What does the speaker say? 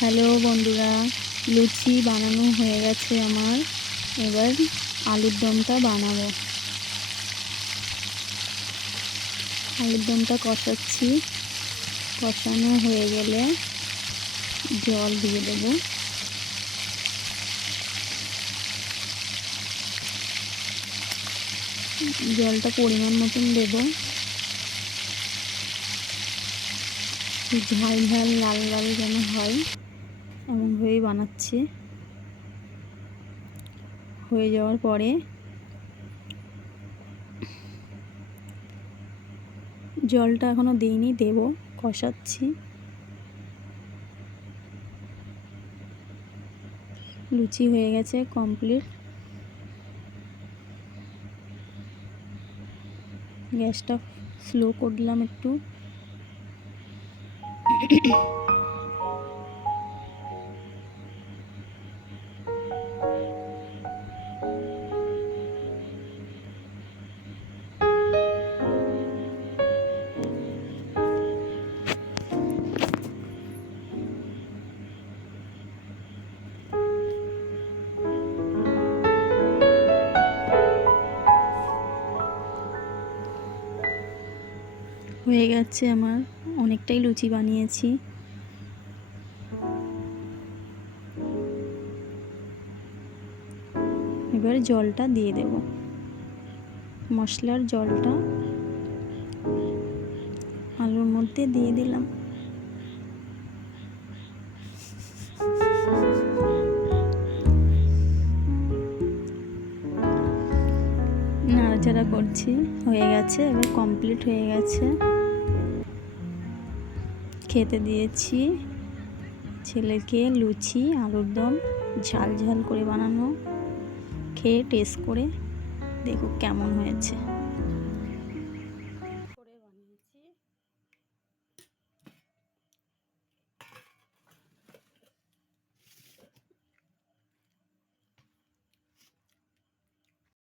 Hello বন্ধুরা, লুচি বানানো হয়ে গেছে আমার। এবার আলুর দমটা বানাবো। আলুর দমটা কষাচ্ছি। কষানো হয়ে গেলে জল দিয়ে দেবো। জলটা পরিমাণ মতন দেবো। ঝাল ঝাল লাল লাল যেন হয় এমনভাবেই বানাচ্ছি। হয়ে যাওয়ার পরে জলটা এখনো দিইনি, দেবো। কষাচ্ছি। লুচি হয়ে গেছে কমপ্লিট। গ্যাসটা স্লো করলাম একটু। হয়ে গেছে আমার, অনেকটাই লুচি বানিয়েছি। এবার জলটা দিয়ে দেব। মশলার জলটা আলুর মধ্যে দিয়ে দিলাম। নাড়াচাড়া করছি। হয়ে গেছে, এবার কমপ্লিট হয়ে গেছে। খেতে দিয়েছি ছেলেকে লুচি আলুর দম, ঝাল ঝাল করে বানানো। খেয়ে টেস্ট করে দেখো কেমন হয়েছে।